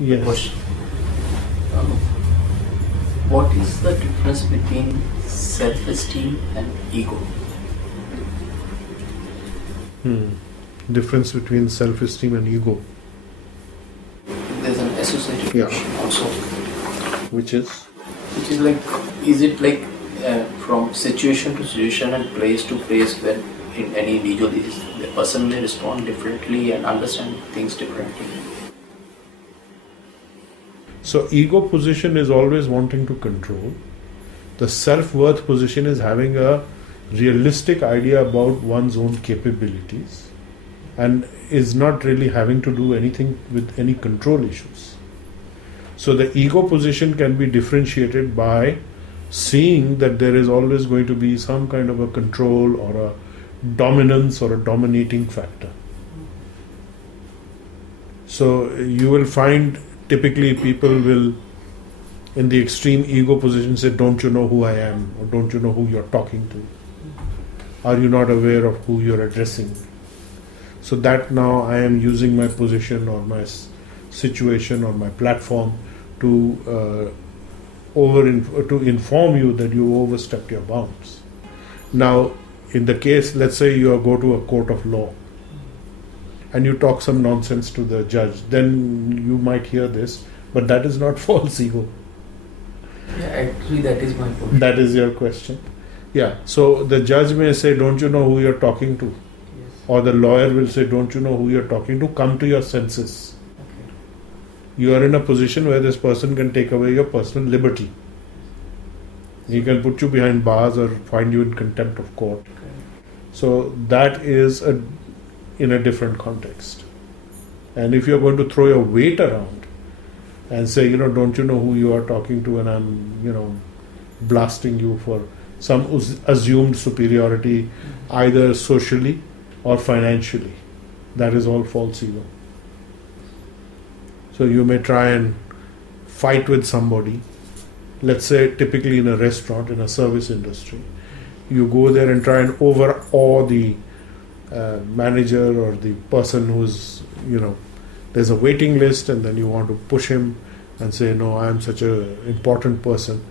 Yes. question. What is the difference between self-esteem and ego? Difference between self-esteem and ego. There's an associated Yeah. question also, Which is? which is like, is it like from situation to situation and place to place, when in any individual is the person may respond differently and understand things differently? So ego position is always wanting to control. The self-worth position is having a realistic idea about one's own capabilities and is not really having to do anything with any control issues. So the ego position can be differentiated by seeing that there is always going to be some kind of a control or a dominance or a dominating factor. So you will find typically people will, in the extreme ego position, say, don't you know who I am? Or don't you know who you're talking to? Are you not aware of who you're addressing? So that now I am using my position or my situation or my platform to to inform you that you overstepped your bounds. Now, in the case, let's say you go to a court of law and you talk some nonsense to the judge, then you might hear this, but that is not false ego. Yeah, actually that is my point. That is your question. Yeah, so the judge may say, don't you know who you're talking to? Yes. Or the lawyer will say, don't you know who you're talking to? Come to your senses. Okay. You are in a position where this person can take away your personal liberty. He can put you behind bars or find you in contempt of court. Okay. So that is in a different context. And if you're going to throw your weight around and say, don't you know who you are talking to, and I'm, blasting you for some assumed superiority, either socially or financially, that is all false ego. So you may try and fight with somebody. Let's say typically in a restaurant, in a service industry, you go there and try and overawe the manager or the person who's, there's a waiting list, and then you want to push him and say, no, I am such an important person,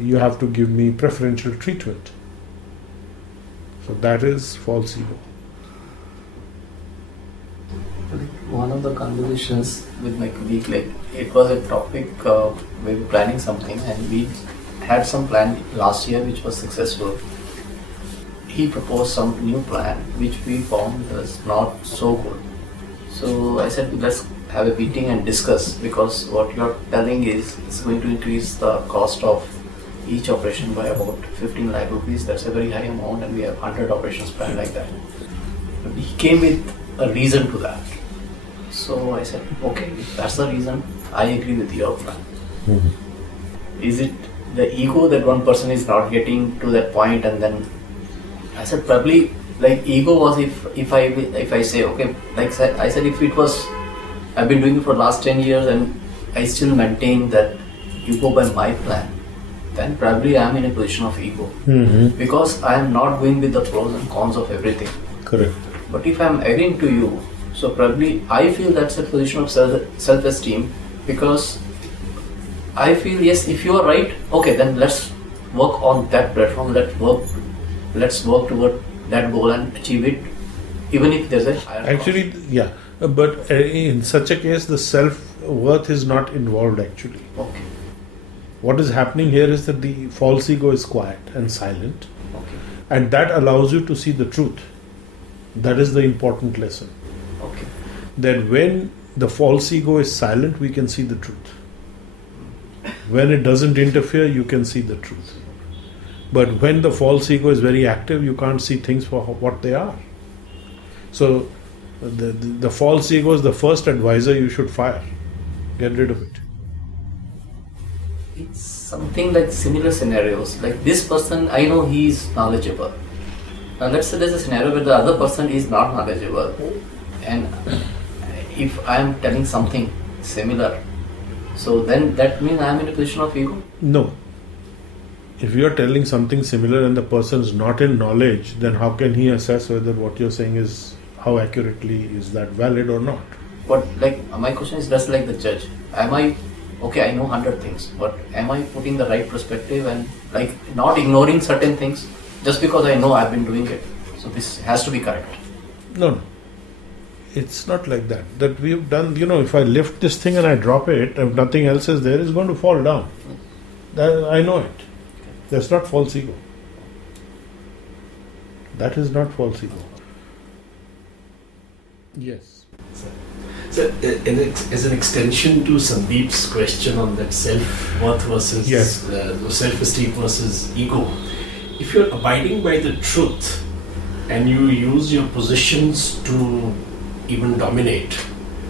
you have to give me preferential treatment. So that is false ego. One of the conversations with my colleague, it was a topic, we were planning something and we had some plan last year which was successful. He proposed some new plan which we found was not so good. So I said, let's have a meeting and discuss, because what you're telling is it's going to increase the cost of each operation by about 15 lakh rupees. That's a very high amount, and we have 100 operations planned like that. But he came with a reason to that. So I said, okay, if that's the reason, I agree with your plan. Mm-hmm. Is it the ego that one person is not getting to that point? And then I said, probably like ego was if I say, okay, like I said, if it was, I've been doing it for the last 10 years and I still maintain that you go by my plan, then probably I am in a position of ego. Mm-hmm. Because I am not going with the pros and cons of everything. Correct. But if I am agreeing to you, so probably I feel that's a position of self-esteem, because I feel, yes, if you are right, okay, then let's work on that platform, let's work toward that goal and achieve it, even if there's a higher Actually, cost. yeah, but in such a case, the self-worth is not involved actually. Okay. What is happening here is that the false ego is quiet and silent, Okay. and that allows you to see the truth. That is the important lesson. Okay. That when the false ego is silent, we can see the truth. When it doesn't interfere, you can see the truth. But when the false ego is very active, you can't see things for what they are. So the false ego is the first advisor you should fire. Get rid of it. It's something like similar scenarios. Like this person, I know he is knowledgeable. Now let's say there's a scenario where the other person is not knowledgeable, and if I am telling something similar, so then that means I am in a position of ego? No. If you are telling something similar and the person is not in knowledge, then how can he assess whether what you're saying is, how accurately is that valid or not? But like my question is just like the judge. Am I okay? I know 100 things, but am I putting the right perspective and like not ignoring certain things just because I know I've been doing it? So this has to be correct. No. It's not like that. That we've done, if I lift this thing and I drop it, if nothing else is there, it's going to fall down. That, I know it. That's not false ego. That is not false ego. Yes. So, as an extension to Sandeep's question on that self-worth versus Yes. self-esteem versus ego, if you're abiding by the truth and you use your positions to even dominate,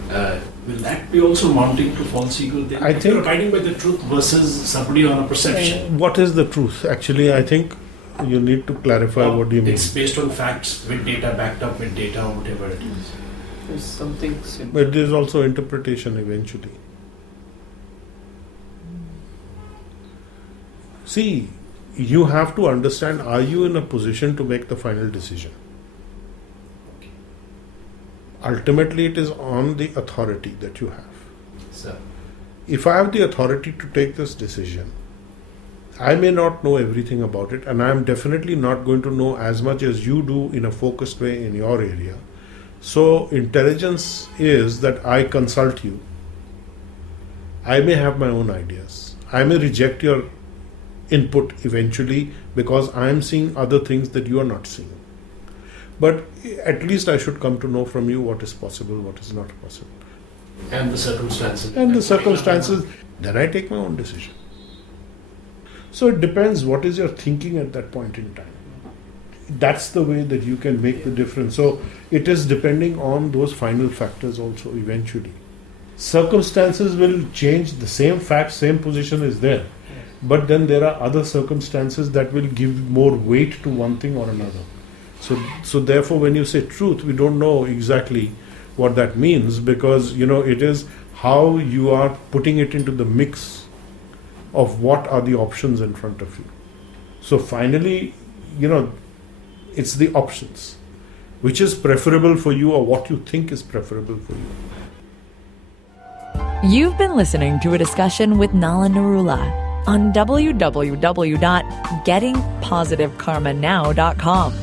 will that be also mounting to false ego? Then? I If think- you're abiding by the truth versus somebody on a perception. What is the truth? Actually, I think you need to clarify what do you mean. It's based on facts with data, backed up with data, or whatever it is. There's something simple. But there is also interpretation eventually. See, you have to understand, are you in a position to make the final decision? Ultimately, it is on the authority that you have. So, If I have the authority to take this decision, I may not know everything about it, and I am definitely not going to know as much as you do in a focused way in your area. So, intelligence is that I consult you. I may have my own ideas. I may reject your input eventually because I am seeing other things that you are not seeing. But at least I should come to know from you what is possible, what is not possible. and the circumstances. And the circumstances, then I take my own decision. So it depends what is your thinking at that point in time. That's the way that you can make the difference. So it is depending on those final factors also eventually. Circumstances will change, the same fact, same position is there. But then there are other circumstances that will give more weight to one thing or another. So therefore when you say truth, we don't know exactly what that means because it is how you are putting it into the mix of what are the options in front of you. So finally, it's the options. Which is preferable for you or what you think is preferable for you. You've been listening to a discussion with Nala Narula on www.gettingpositivekarmanow.com.